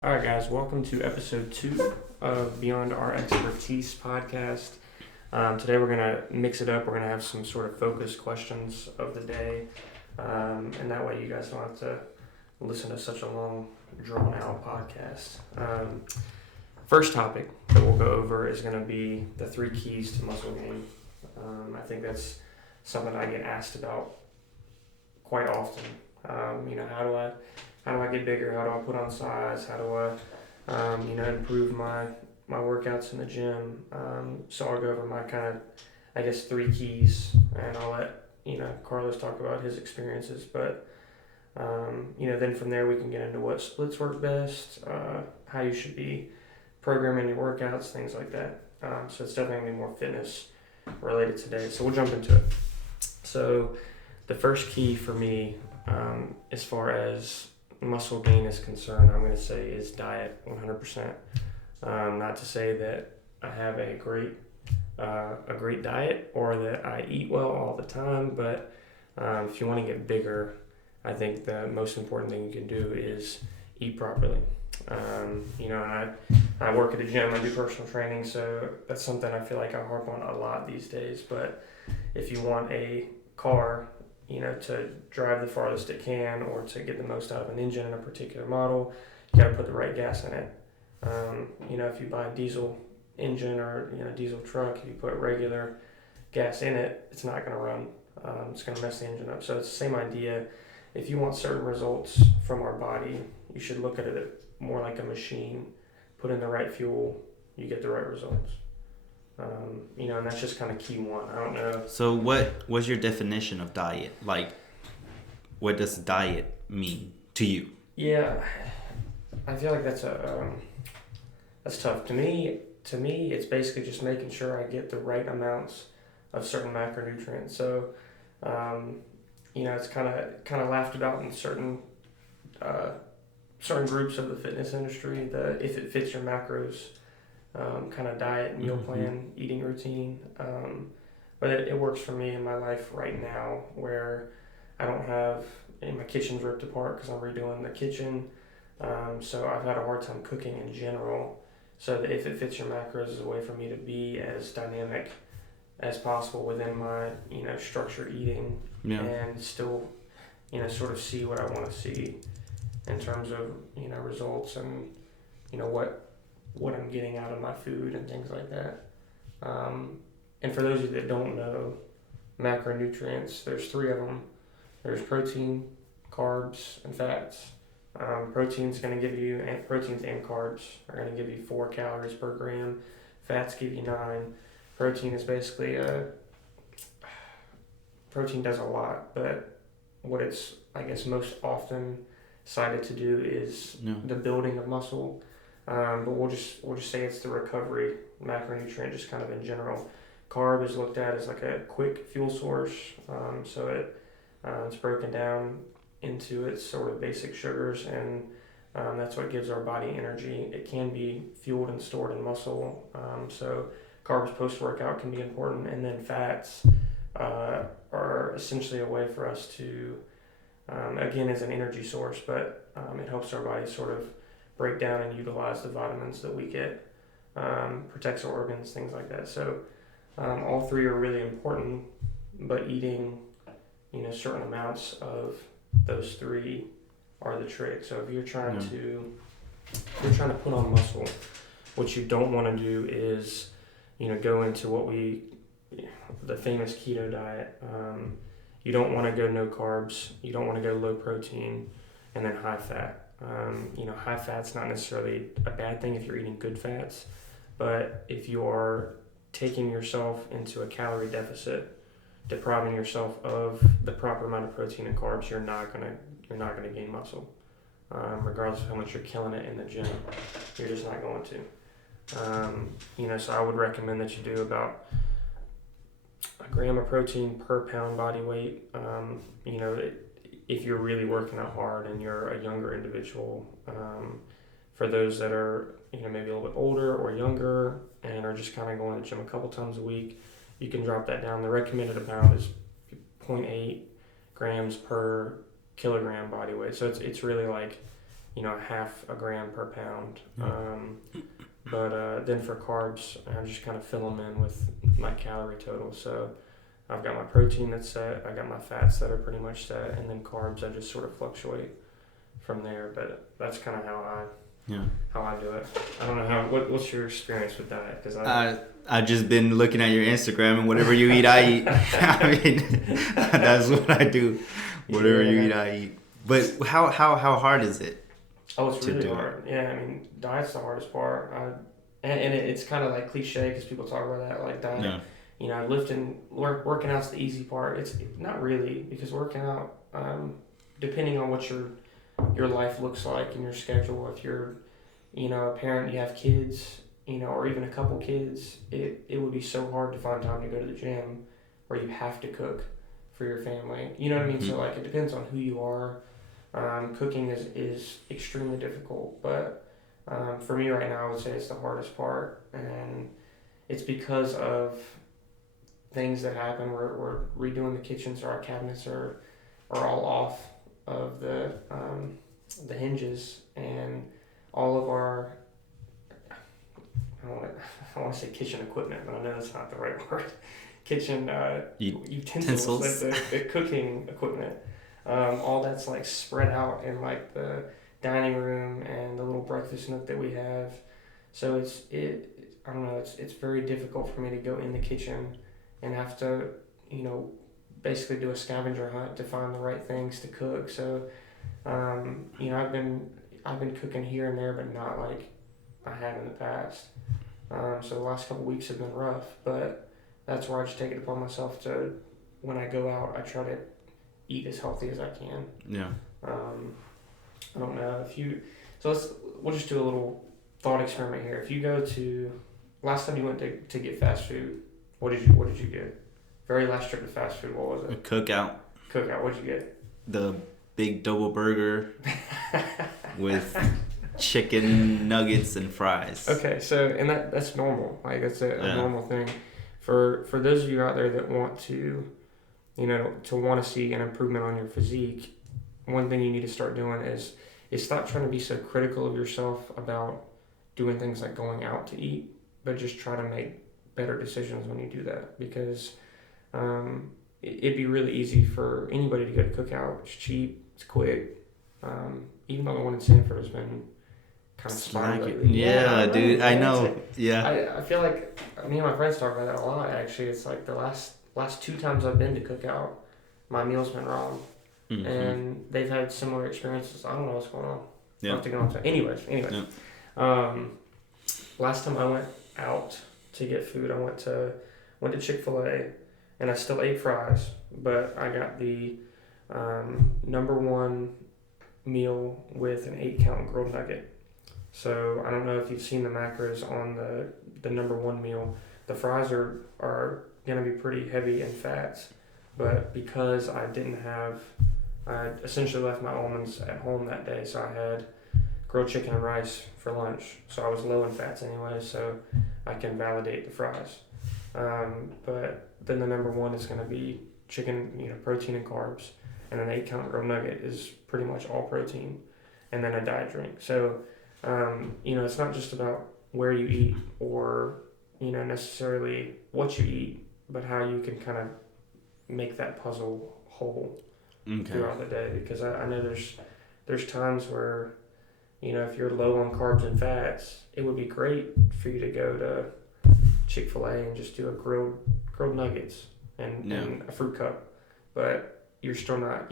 All right, guys, welcome to episode 2 of Beyond Our Expertise podcast. Today we're going to mix it up. We're going to have some sort of focused questions of the day, and that way you guys don't have to listen to such a long, drawn-out podcast. First topic that we'll go over is going to be the 3 keys to muscle gain. I think that's something I get asked about quite often. How do I get bigger? How do I put on size? How do I, improve my workouts in the gym? So I'll go over my kind of, 3 keys, and I'll let, Carlos talk about his experiences. But, then from there we can get into what splits work best, how you should be programming your workouts, things like that. So it's definitely going to be more fitness related today. So we'll jump into it. So the first key for me, as far as muscle gain is concerned, I'm going to say is diet 100%. Not to say that I have a great diet or that I eat well all the time, but if you want to get bigger, I think the most important thing you can do is eat properly. And I work at a gym, I do personal training, so that's something I feel like I harp on a lot these days. But if you want a car, to drive the farthest it can or to get the most out of an engine in a particular model, you got to put the right gas in it. If you buy a diesel engine or diesel truck, if you put regular gas in it, it's not going to run. It's going to mess the engine up. So it's the same idea. If you want certain results from our body, you should look at it more like a machine. Put in the right fuel, you get the right results. And that's just kind of key one. I don't know. So what was your definition of diet? Like, what does diet mean to you? Yeah, I feel like that's tough. To me, it's basically just making sure I get the right amounts of certain macronutrients. So, it's kind of laughed about in certain groups of the fitness industry, if it fits your macros. Kind of diet, meal plan, eating routine. But it works for me in my life right now where I don't have, my kitchen's ripped apart because I'm redoing the kitchen. So I've had a hard time cooking in general. So that if it fits your macros is a way for me to be as dynamic as possible within my, structured eating and still, sort of see what I want to see in terms of, results and, what I'm getting out of my food and things like that. And for those of you that don't know, macronutrients, there's 3 of them. There's protein, carbs, and fats. Proteins and carbs are going to give you 4 calories per gram. Fats give you 9. Protein is basically protein does a lot, but what it's, most often cited to do is the building of muscle. But we'll just say it's the recovery macronutrient, just kind of in general. Carb is looked at as like a quick fuel source, so it's broken down into its sort of basic sugars, and that's what gives our body energy. It can be fueled and stored in muscle, so carbs post-workout can be important, and then fats are essentially a way for us to, again, as an energy source, but it helps our body sort of break down and utilize the vitamins that we get, protects our organs, things like that. So all 3 are really important, but eating, certain amounts of those 3 are the trick. So if you're trying to put on muscle, what you don't want to do is, go into the famous keto diet. You don't want to go no carbs. You don't want to go low protein and then high fat. High fat's not necessarily a bad thing if you're eating good fats, but if you are taking yourself into a calorie deficit, depriving yourself of the proper amount of protein and carbs, you're not gonna gain muscle, regardless of how much you're killing it in the gym. You're just not going to. So I would recommend that you do about a gram of protein per pound body weight. If you're really working out hard and you're a younger individual, for those that are maybe a little bit older or younger and are just kind of going to the gym a couple times a week, you can drop that down. The recommended amount is 0.8 grams per kilogram body weight. So it's really like, a half a gram per pound. But then for carbs, I just kind of fill them in with my calorie total. So I've got my protein that's set, I got my fats that are pretty much set, and then carbs I just sort of fluctuate from there. But that's kind of how I do it. I don't know what's your experience with diet? Because I've just been looking at your Instagram, and whatever you eat, I eat. I mean, that's what I do. Whatever you eat, I eat. But how hard is it? Oh, it's really hard. Yeah, I mean, diet's the hardest part. And it's kind of like cliche because people talk about that, like diet. Yeah. Lifting, working out's the easy part. It's not really, because working out, depending on what your life looks like and your schedule, if you're, a parent, you have kids, or even a couple kids, it would be so hard to find time to go to the gym where you have to cook for your family. You know what I mean? So, like, it depends on who you are. Cooking is extremely difficult, but for me right now, I would say it's the hardest part, and it's because of things that happen. We're redoing the kitchen, so our cabinets are all off of the hinges, and all of our I want to say kitchen equipment, but I know that's not the right word. Kitchen utensils, like the cooking equipment. All that's like spread out in like the dining room and the little breakfast nook that we have. So I don't know, it's very difficult for me to go in the kitchen and have to, basically do a scavenger hunt to find the right things to cook. So, I've been cooking here and there, but not like I have in the past. So the last couple weeks have been rough, but that's where I just take it upon myself to, when I go out, I try to eat as healthy as I can. Yeah. I don't know we'll just do a little thought experiment here. If you go to, last time you went to get fast food, what did you get? Very last trip to fast food, what was it? A cookout. What'd you get? The big double burger with chicken nuggets and fries. Okay, so, and that's normal. Like, that's a normal thing. For those of you out there that want to, to want to see an improvement on your physique, one thing you need to start doing is stop trying to be so critical of yourself about doing things like going out to eat, but just try to make better decisions when you do that, because it'd be really easy for anybody to go to cookout. It's cheap, it's quick. Even though the one in Sanford has been kind of smart lately. Yeah, dude, I know. I feel like me and my friends talk about that a lot. Actually, it's like the last 2 times I've been to cookout, my meal's been wrong, and they've had similar experiences. I don't know what's going on. Yeah. I'll have to go on to. Anyways. Yeah. Last time I went out to get food, I went to Chick-fil-A, and I still ate fries, but I got the number 1 meal with an 8-count grilled nugget. So I don't know if you've seen the macros on the number 1 meal. The fries are going to be pretty heavy in fats, but because I essentially left my almonds at home that day, so I had grilled chicken and rice for lunch, so I was low in fats anyway, so I can validate the fries. But then the number 1 is going to be chicken, protein and carbs, and an 8-count grilled nugget is pretty much all protein, and then a diet drink. So, it's not just about where you eat or, necessarily what you eat, but how you can kind of make that puzzle whole throughout the day. Because I know there's times where, if you're low on carbs and fats, it would be great for you to go to Chick-fil-A and just do a grilled nuggets and a fruit cup, but you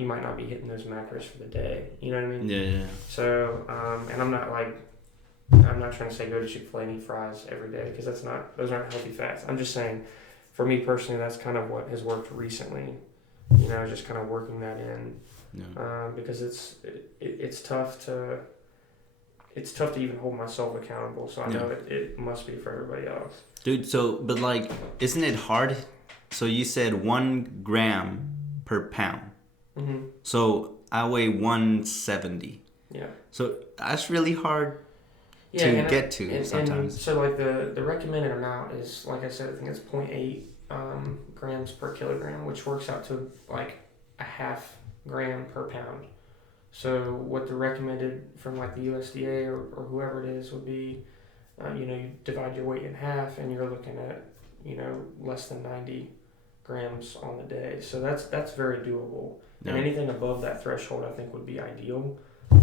might not be hitting those macros for the day. You know what I mean? Yeah. So, and I'm not trying to say go to Chick-fil-A and eat fries every day, because those aren't healthy fats. I'm just saying, for me personally, that's kind of what has worked recently. Just kind of working that in, because it's tough to even hold myself accountable. So I know it must be for everybody else. Dude, but like, isn't it hard? So you said 1 gram per pound. Mm-hmm. So I weigh 170. Yeah. So that's really hard to get to sometimes. And so like the recommended amount is, like I said, I think it's 0.8 grams per kilogram, which works out to like a half gram per pound. So what the recommended from like the USDA or whoever it is would be, you divide your weight in half, and you're looking at, less than 90 grams on the day. So that's very doable. Yeah. And anything above that threshold, I think, would be ideal.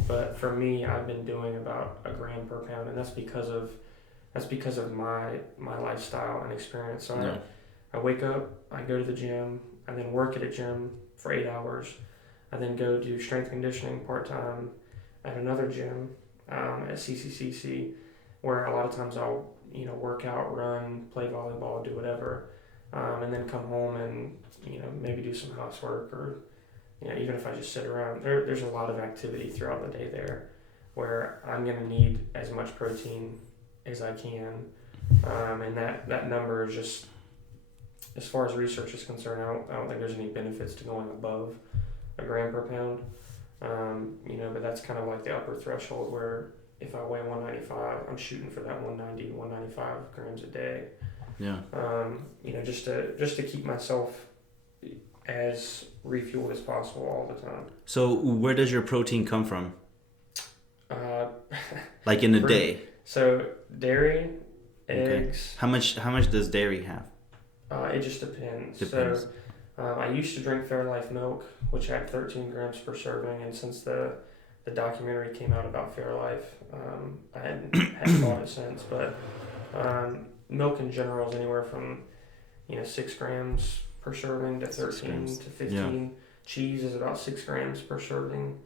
But for me, I've been doing about a gram per pound, and that's because of my lifestyle and experience. So yeah. I wake up, I go to the gym, I then work at a gym for 8 hours. I then go do strength conditioning part-time at another gym at CCCC, where a lot of times I'll work out, run, play volleyball, do whatever, and then come home and maybe do some housework, or even if I just sit around. There's a lot of activity throughout the day there where I'm going to need as much protein as I can, and that number is just, as far as research is concerned, I don't think there's any benefits to going above a gram per pound, but that's kind of like the upper threshold where if I weigh 195, I'm shooting for that 190, 195 grams a day. Yeah. Just to keep myself as refueled as possible all the time. So where does your protein come from? Like in a day? So dairy, eggs. Okay. How much does dairy have? It just depends. So I used to drink Fairlife milk, which had 13 grams per serving, and since the documentary came out about Fairlife, I hadn't bought it since. But milk in general is anywhere from 6 grams per serving to 13 to 15. Yeah. Cheese is about 6 grams per serving.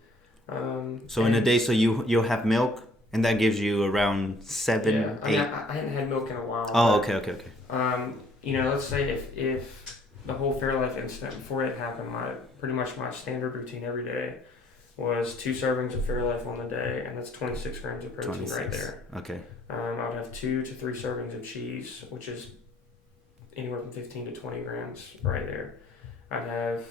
So in a day, so you'll have milk, and that gives you around 7, 8. I hadn't had milk in a while. Oh, okay. Let's say if the whole Fairlife incident, before it happened, pretty much my standard routine every day was 2 servings of Fairlife on the day, and that's 26 grams of protein 26. Right there. Okay. I would have 2 to 3 servings of cheese, which is anywhere from 15 to 20 grams right there. I'd have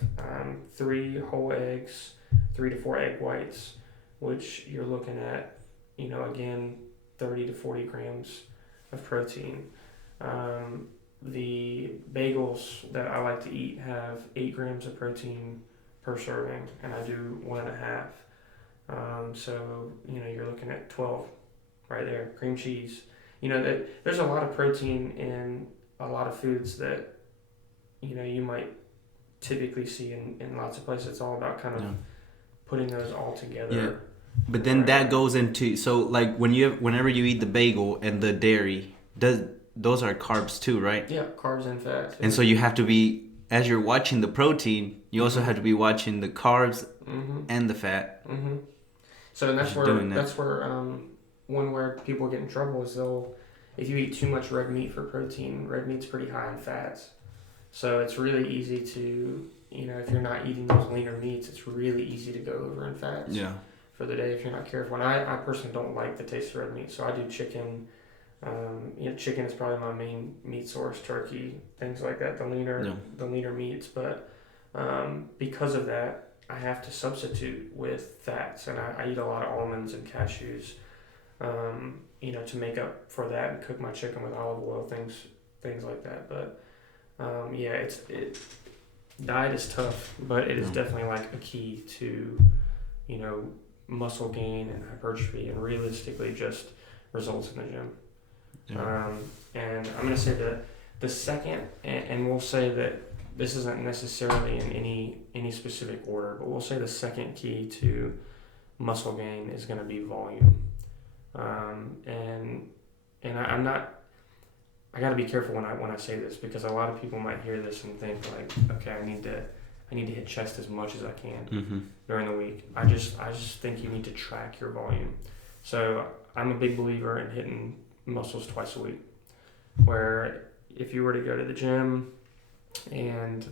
3 whole eggs, 3 to 4 egg whites, which you're looking at, again, 30 to 40 grams of protein. The bagels that I like to eat have 8 grams of protein per serving, and I do 1.5. So you're looking at 12 right there. Cream cheese. There's a lot of protein in a lot of foods that you might typically see in lots of places. It's all about kind of putting those all together. Yeah. But then that goes into, so like whenever you eat the bagel and the dairy, those are carbs too, right? Yeah, carbs and fats. And so you have to be, as you're watching the protein, you also have to be watching the carbs and the fat. Mm-hmm. So that's where one where people get in trouble is if you eat too much red meat for protein, red meat's pretty high in fats. So it's really easy to, if you're not eating those leaner meats, it's really easy to go over in fats for the day if you're not careful. And I personally don't like the taste of red meat, so I do chicken. Chicken is probably my main meat source, turkey, things like that, the leaner meats. But because of that, I have to substitute with fats, and I eat a lot of almonds and cashews, to make up for that, and cook my chicken with olive oil, things like that. But diet is tough, but it is definitely like a key to, muscle gain and hypertrophy, and realistically just results in the gym. Yeah. And I'm going to say the second, and we'll say that this isn't necessarily in any specific order, but we'll say the second key to muscle gain is going to be volume. And I'm not, I got to be careful when I say this, because a lot of people might hear this and think like, okay, I need to hit chest as much as I can during the week. I just think you need to track your volume. So I'm a big believer in hitting muscles twice a week, where if you were to go to the gym and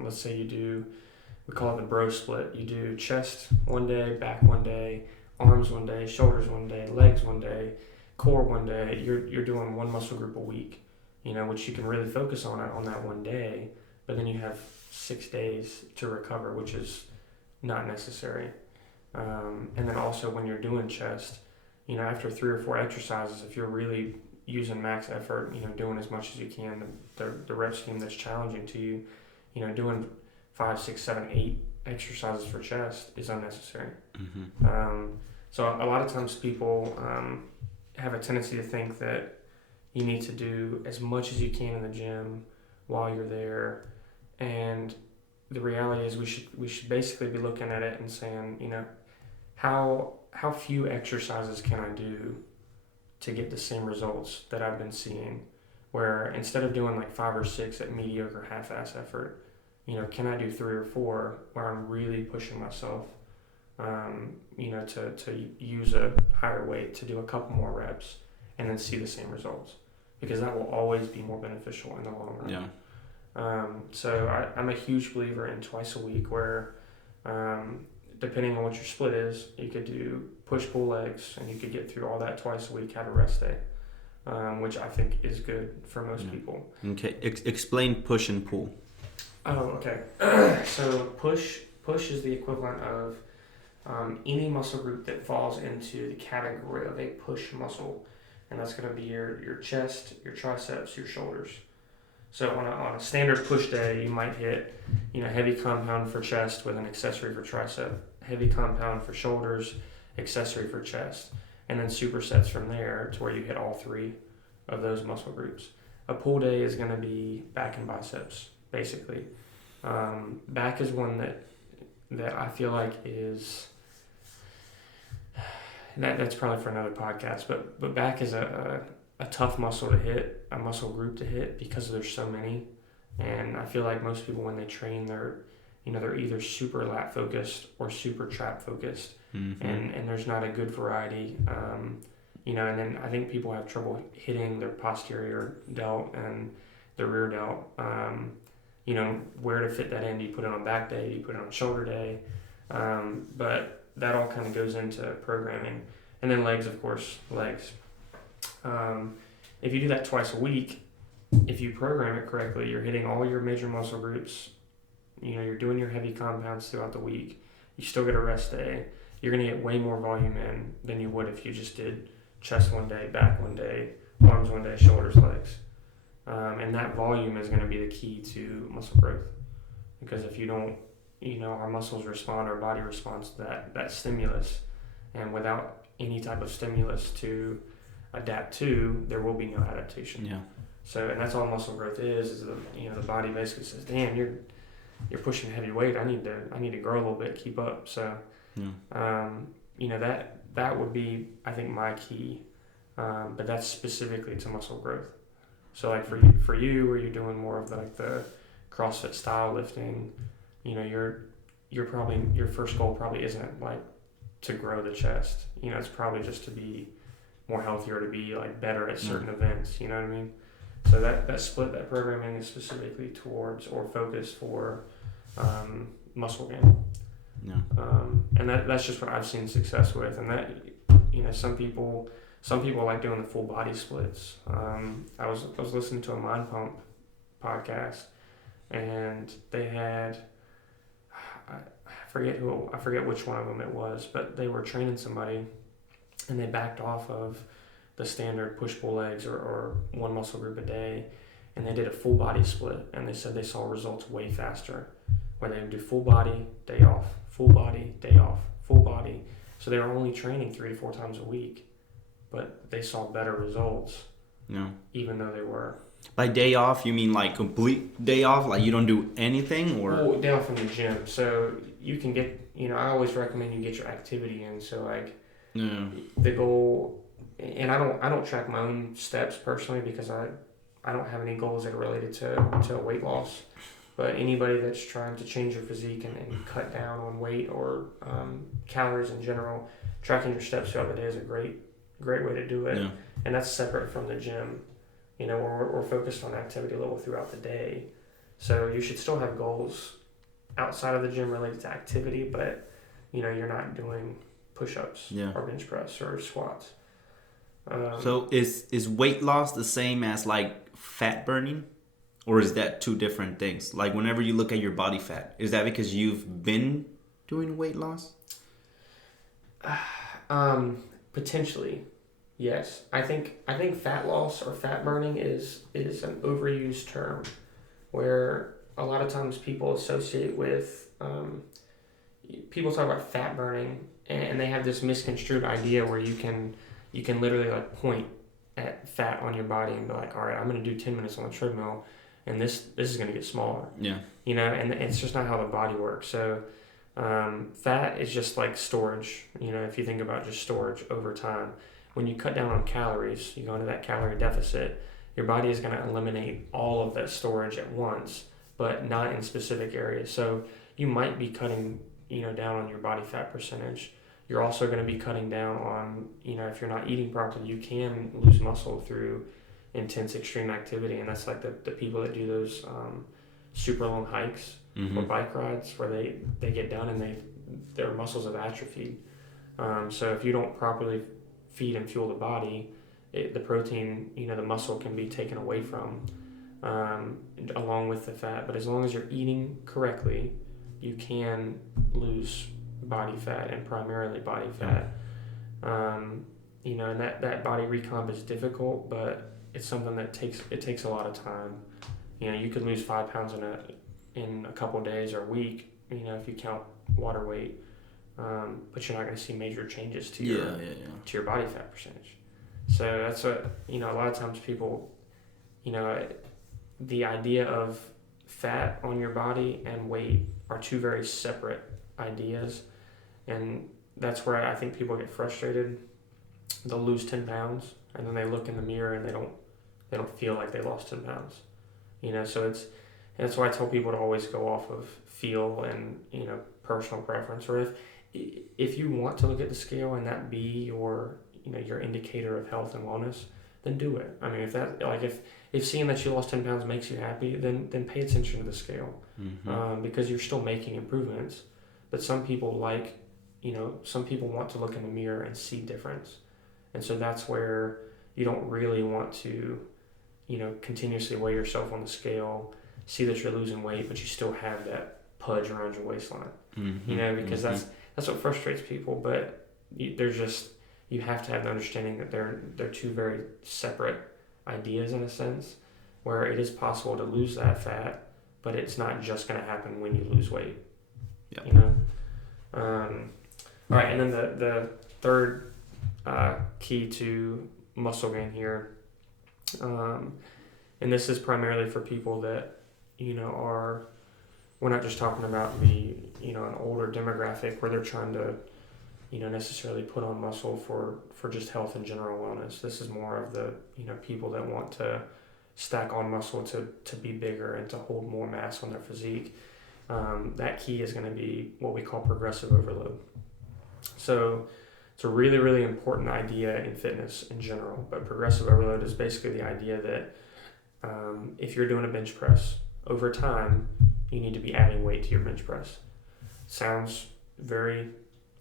let's say we call it the bro split. You do chest one day, back one day, arms one day, shoulders one day, legs one day, core one day. You're doing one muscle group a week, which you can really focus on that one day, but then you have 6 days to recover, which is not necessary. And then also when you're doing chest, after 3 or 4 exercises, if you're really using max effort, doing as much as you can, the rep scheme that's challenging to you, doing 5, 6, 7, 8 exercises for chest is unnecessary. Mm-hmm. So a lot of times people have a tendency to think that you need to do as much as you can in the gym while you're there, and the reality is we should basically be looking at it and saying, you know, how few exercises can I do to get the same results that I've been seeing, where instead of doing like 5 or 6 at mediocre half-ass effort, you know, can I do 3 or 4 where I'm really pushing myself, you know, to use a higher weight, to do a couple more reps and then see the same results, because that will always be more beneficial in the long run. Yeah. So I'm a huge believer in twice a week, where depending on what your split is, you could do push-pull legs, and you could get through all that twice a week, have a rest day, which I think is good for most people. Okay, explain push and pull. Oh, okay. So push is the equivalent of any muscle group that falls into the category of a push muscle, and that's going to be your chest, your triceps, your shoulders. So on a standard push day, you might hit, you know, heavy compound for chest with an accessory for tricep, heavy compound for shoulders, accessory for chest, and then supersets from there to where you hit all 3 of those muscle groups. A pull day is going to be back and biceps, basically. Back is one that I feel like is, that's probably for another podcast, but back is a tough muscle to hit, a muscle group to hit, because there's so many. And I feel like most people, when they train, they're either super lat focused or super trap focused. Mm-hmm. And there's not a good variety. You know, and then I think people have trouble hitting their posterior delt and the rear delt. You know, where to fit that in. Do you put it on back day? Do you put it on shoulder day? But that all kind of goes into programming. And then legs, of course, legs. If you do that twice a week, if you program it correctly, you're hitting all your major muscle groups. You know, you're doing your heavy compounds throughout the week. You still get a rest day. You're going to get way more volume in than you would if you just did chest one day, back one day, arms one day, shoulders, legs. And that volume is going to be the key to muscle growth. Because if you don't, you know, our muscles respond, our body responds to that stimulus. And without any type of stimulus to adapt to, there will be no adaptation. Yeah. So, and that's all muscle growth is the body basically says, damn, you're pushing heavy weight. I need to grow a little bit, keep up. So, you know, that would be, I think, my key. But that's specifically to muscle growth. So like for you, where you're doing more of the CrossFit style lifting, you know, you're probably, your first goal probably isn't like to grow the chest. You know, it's probably just to be more healthier, to be like better at certain events. You know what I mean? So that split, that programming is specifically towards or focused for muscle gain. Yeah. And that's just what I've seen success with. And that, you know, some people like doing the full body splits. I was listening to a Mind Pump podcast, and they had, I forget which one of them it was, but they were training somebody, and they backed off of the standard push-pull legs or one muscle group a day, and they did a full body split, and they said they saw results way faster, where they would do full body, day off, full body, day off, full body. So they were only training 3 to 4 times a week, but they saw better results. Yeah. Even though they were. By day off, you mean like complete day off? Like you don't do anything, or? Well, day off from the gym. So you can get, you know, I always recommend you get your activity in. So like, the goal, and I don't track my own steps personally, because I don't have any goals that are related to weight loss. But anybody that's trying to change your physique and cut down on weight or calories in general, tracking your steps throughout the day is a great way to do it. Yeah. And that's separate from the gym. You know, we're focused on activity level throughout the day. So you should still have goals outside of the gym related to activity, but, you know, you're not doing push-ups or bench press or squats. So is weight loss the same as like fat burning? Or is that 2 different things? Like whenever you look at your body fat, is that because you've been doing weight loss? Potentially, yes. I think fat loss or fat burning is an overused term, where a lot of times people associate with people talk about fat burning, and they have this misconstrued idea where you can literally like point at fat on your body and be like, all right, I'm going to do 10 minutes on the treadmill, and this is going to get smaller. Yeah. You know, and it's just not how the body works. So fat is just like storage. You know, if you think about just storage over time, when you cut down on calories, you go into that calorie deficit, your body is going to eliminate all of that storage at once, but not in specific areas. So you might be cutting, you know, down on your body fat percentage. You're also going to be cutting down on, you know, if you're not eating properly, you can lose muscle through intense extreme activity. And that's like the people that do those super long hikes or bike rides where they get done and their muscles have atrophied. So if you don't properly feed and fuel the body, the protein, you know, the muscle can be taken away from along with the fat. But as long as you're eating correctly, you can lose body fat and primarily body fat. You know, and that body recomp is difficult, but it's something that takes a lot of time. You know, you could lose 5 pounds in a couple of days or a week, you know, if you count water weight, but you're not going to see major changes to your body fat percentage. So that's what, you know, a lot of times people, you know, the idea of fat on your body and weight are two very separate ideas, and that's where I think people get frustrated. They'll lose 10 pounds and then they look in the mirror and they don't feel like they lost 10 pounds, you know. So that's why I tell people to always go off of feel and, you know, personal preference. Or if you want to look at the scale and that be your, you know, your indicator of health and wellness, then do it. I mean, if that, like, if seeing that you lost 10 pounds makes you happy, then pay attention to the scale, because you're still making improvements. But some people want to look in the mirror and see difference. And so that's where you don't really want to, you know, continuously weigh yourself on the scale, see that you're losing weight, but you still have that pudge around your waistline, you know, because that's what frustrates people. But you have to have the understanding that they're two very separate ideas in a sense, where it is possible to lose that fat, but it's not just going to happen when you lose weight. You know. All right, and then the third key to muscle gain here, and this is primarily for people that, you know, we're not just talking about the, you know, an older demographic where they're trying to, you know, necessarily put on muscle for just health and general wellness. This is more of the, you know, people that want to stack on muscle to be bigger and to hold more mass on their physique. That key is going to be what we call progressive overload. So it's a really, really important idea in fitness in general, but progressive overload is basically the idea that if you're doing a bench press, over time, you need to be adding weight to your bench press. Sounds very,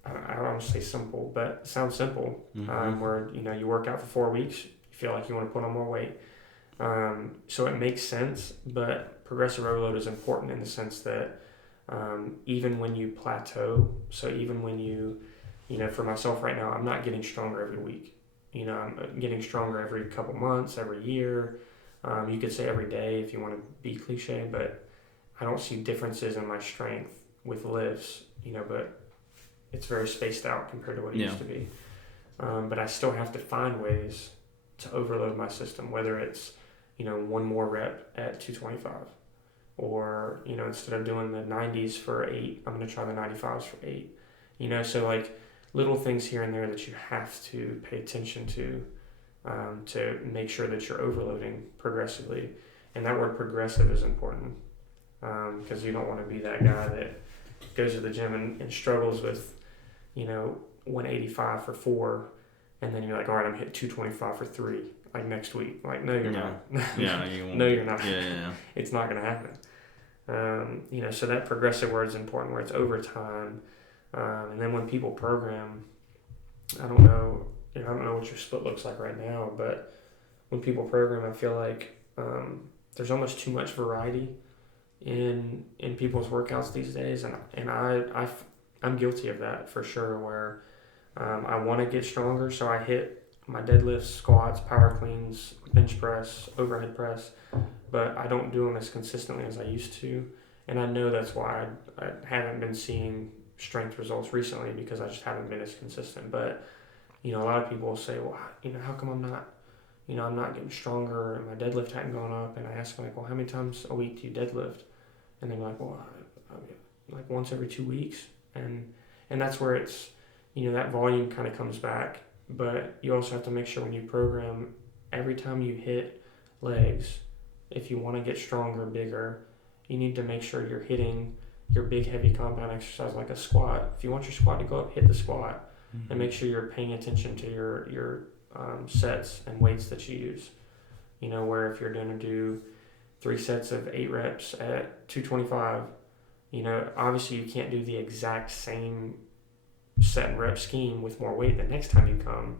I don't want to say simple, but it sounds simple, where, you know, you work out for 4 weeks, you feel like you want to put on more weight. So it makes sense, but progressive overload is important in the sense that even when you plateau, so even when you know, for myself right now, I'm not getting stronger every week. You know, I'm getting stronger every couple months, every year. You could say every day if you want to be cliche, but I don't see differences in my strength with lifts, you know, but it's very spaced out compared to what it used to be. But I still have to find ways to overload my system, whether it's, you know, one more rep at 225, or, you know, instead of doing the 90s for 8, I'm going to try the 95s for 8. You know, so like little things here and there that you have to pay attention to make sure that you're overloading progressively. And that word progressive is important, because you don't want to be that guy that goes to the gym and struggles with, you know, 185 for 4, and then you're like, all right, I'm hitting 225 for 3, like next week. Like, no, you're not. Yeah, you won't. No, you're not. Yeah. It's not going to happen. You know, so that progressive word is important, where it's over time. And then when people program, I don't know what your split looks like right now, but when people program, I feel like there's almost too much variety in people's workouts these days, and I'm guilty of that for sure, where I want to get stronger, so I hit my deadlifts, squats, power cleans, bench press, overhead press, but I don't do them as consistently as I used to, and I know that's why I haven't been seeing, strength results recently because I just haven't been as consistent. But, a lot of people will say, well, how come I'm not getting stronger and my deadlift hadn't gone up? And I ask them, like, well, how many times a week do you deadlift? And they're like, well, like once every 2 weeks. And that's where it's, that volume kind of comes back. But you also have to make sure when you program, every time you hit legs, if you want to get stronger, bigger, you need to make sure you're hitting your big, heavy compound exercise like a squat. If you want your squat to go up, hit the squat. And make sure you're paying attention to your sets and weights that you use. Where if you're going to do 3 sets of 8 reps at 225, obviously you can't do the exact same set and rep scheme with more weight the next time you come,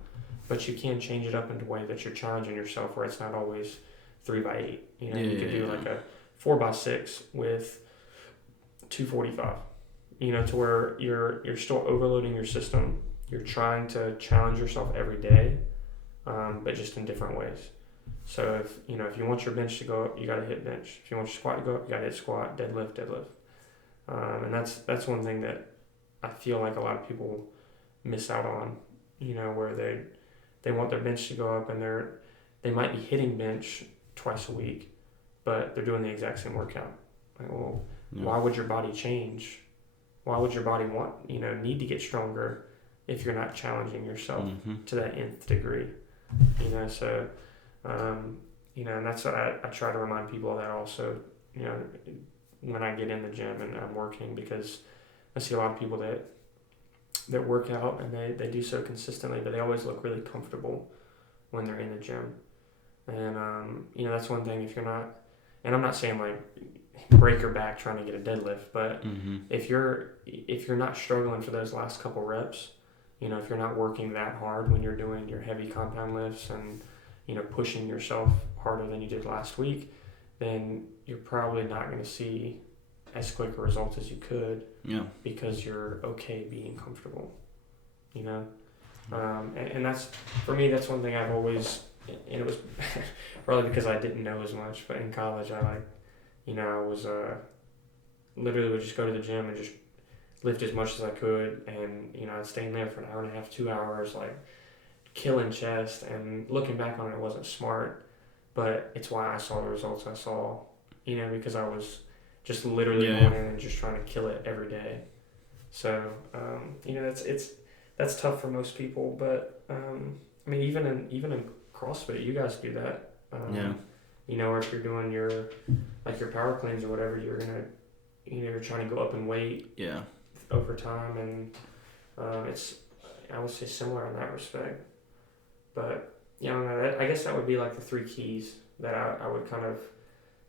but you can change it up into a way that you're challenging yourself where it's not always 3x8. You could do like a 4x6 with 245, to where you're still overloading your system. You're trying to challenge yourself every day, but just in different ways. So if you want your bench to go up, you got to hit bench. If you want your squat to go up, you got to hit squat, deadlift. And that's one thing that I feel like a lot of people miss out on, where they want their bench to go up and they might be hitting bench twice a week, but they're doing the exact same workout. Like, well, why would your body change? Why would your body need to get stronger if you're not challenging yourself to that nth degree? So, and that's what I try to remind people of that also, when I get in the gym and I'm working, because I see a lot of people that work out and they do so consistently, but they always look really comfortable when they're in the gym. And, that's one thing. If you're not, and I'm not saying like break your back trying to get a deadlift, but if you're not struggling for those last couple reps, if you're not working that hard when you're doing your heavy compound lifts and, pushing yourself harder than you did last week, then you're probably not going to see as quick a result as you could, because you're okay being comfortable, and that's, for me, that's one thing I've always, and it was probably because I didn't know as much, but in college I was literally would just go to the gym and just lift as much as I could, and I'd stay in there for an hour and a half, 2 hours, like killing chest. And looking back on it, it wasn't smart, but it's why I saw the results I saw, because I was just literally going in and just trying to kill it every day. So that's tough for most people, but I mean, even in CrossFit, you guys do that. Or if you're doing your power cleans or whatever, you're gonna, you're trying to go up in weight over time, and it's, I would say, similar in that respect. But I don't know. I guess that would be like the 3 keys that I would kind of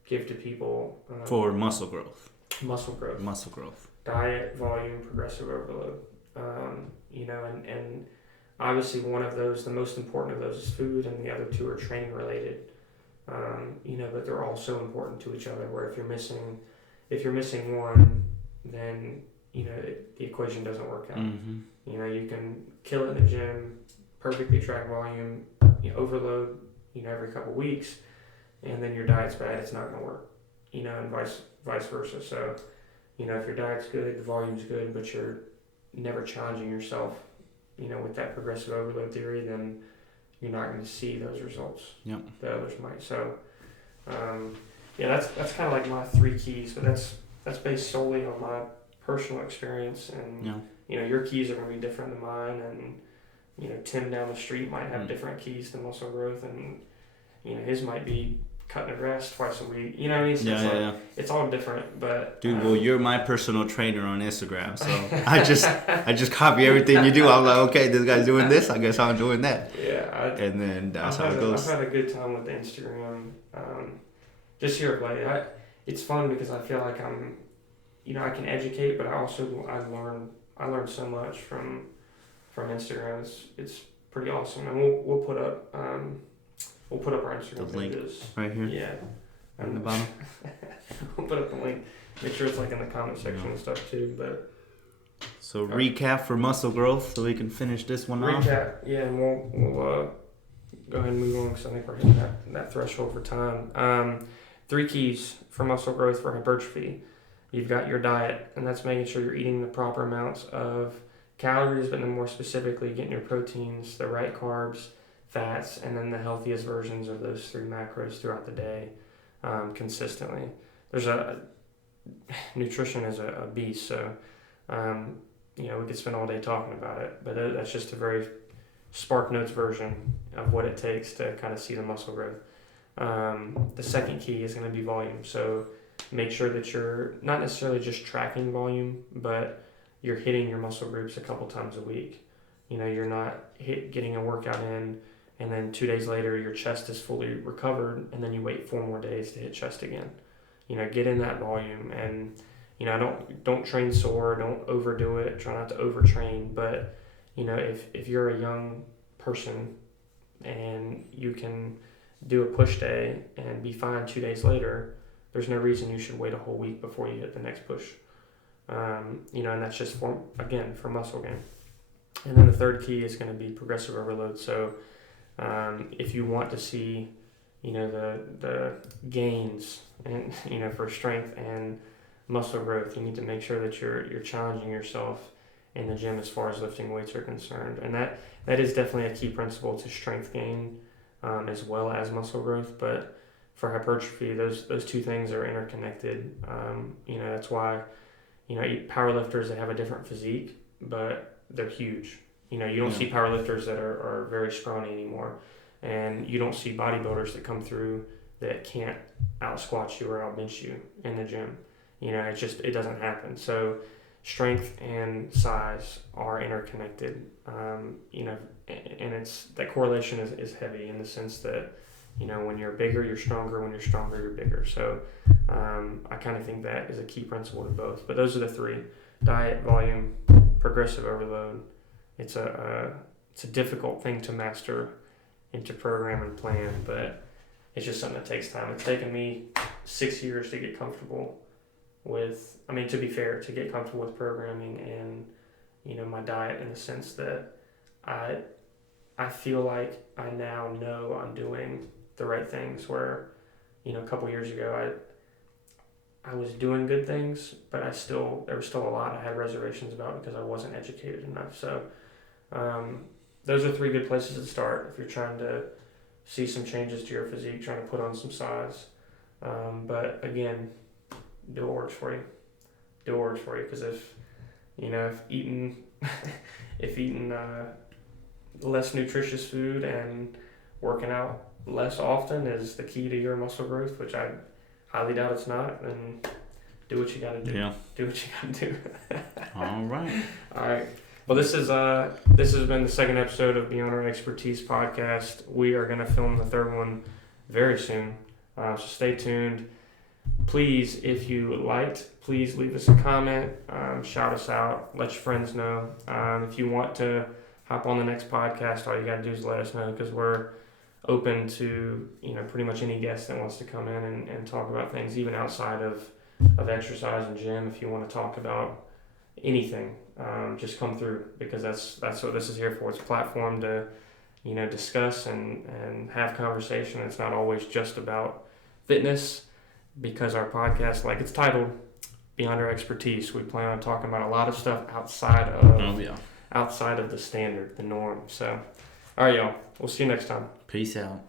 give to people for muscle growth. Muscle growth. Diet, volume, progressive overload. And obviously one of those, the most important of those, is food, and the other 2 are training related. But they're all so important to each other, where if you're missing one, then the equation doesn't work out. You can kill it in the gym, perfectly track volume, overload, every couple weeks, and then your diet's bad, it's not going to work, and vice versa. So, if your diet's good, the volume's good, but you're never challenging yourself, with that progressive overload theory, then you're not going to see those results that others might. So, that's kind of like my 3 keys, but that's based solely on my personal experience, and your keys are going to be different than mine, and Tim down the street might have different keys to muscle growth, and his might be cutting the grass twice a week. You know what I mean? So it's all different. But dude, well, you're my personal trainer on Instagram, so I just copy everything you do. I'm like, okay, this guy's doing this, I guess I'm doing that. And then that's how it goes. I've had a good time with the Instagram. Just here of late, it's fun because I feel like I'm, I can educate, but I learn so much from Instagram. It's pretty awesome, and we'll put up our Instagram the link pages right here. Yeah, in the bottom. We'll put up the link. Make sure it's like in the comment section and stuff too. But so recap for muscle growth, so we can finish this one off. And we'll go ahead and move on, because I think we're hitting that threshold for time. 3 keys for muscle growth for hypertrophy. you've got your diet, and that's making sure you're eating the proper amounts of calories, but then more specifically getting your proteins, the right carbs, fats, and then the healthiest versions of those 3 macros throughout the day, consistently. Nutrition is a beast, so we could spend all day talking about it, but that's just a very Spark Notes version of what it takes to kind of see the muscle growth. The second key is going to be volume. So make sure that you're not necessarily just tracking volume, but you're hitting your muscle groups a couple times a week. You're not getting a workout in, and then 2 days later your chest is fully recovered, and then you wait 4 more days to hit chest again. Get in that volume, and don't train sore, don't overdo it, try not to overtrain. But if you're a young person and you can do a push day and be fine 2 days later, there's no reason you should wait a whole week before you hit the next push. And that's just for muscle gain. And then the third key is going to be progressive overload. So if you want to see the gains and for strength and muscle growth, you need to make sure that you're challenging yourself in the gym as far as lifting weights are concerned. And that is definitely a key principle to strength gain, as well as muscle growth. But for hypertrophy, those two things are interconnected. That's why powerlifters that have a different physique, but they're huge. You don't see powerlifters that are very scrawny anymore, and you don't see bodybuilders that come through that can't out squat you or out bench you in the gym. It doesn't happen. So strength and size are interconnected. And it's that correlation is heavy in the sense that when you're bigger, you're stronger. When you're stronger, you're bigger. So I kind of think that is a key principle to both. But those are the 3: diet, volume, progressive overload. It's a difficult thing to master and to program and plan, but it's just something that takes time. It's taken me 6 years to get comfortable with, to be fair, to get comfortable with programming and my diet, in the sense that I feel like I now know I'm doing the right things, where a couple years ago I was doing good things, but there was still a lot I had reservations about because I wasn't educated enough. So those are 3 good places to start if you're trying to see some changes to your physique, trying to put on some size. But again, do what works for you. Do what works for you, because if eating less nutritious food and working out less often is the key to your muscle growth, which I highly doubt it's not, then do what you got to do. Yeah. Do what you got to do. All right. Well, this has been the second episode of Beyond Our Expertise podcast. We are going to film the third one very soon, so stay tuned. Please, if you liked, please leave us a comment, shout us out, let your friends know. If you want to hop on the next podcast, all you got to do is let us know, because we're open to pretty much any guest that wants to come in and talk about things, even outside of exercise and gym. If you want to talk about anything, just come through, because that's what this is here for. It's a platform to discuss and have conversation. It's not always just about fitness, because our podcast, like it's titled Beyond Our Expertise, we plan on talking about a lot of stuff outside of the standard, the norm. So all right, y'all, we'll see you next time. Peace out.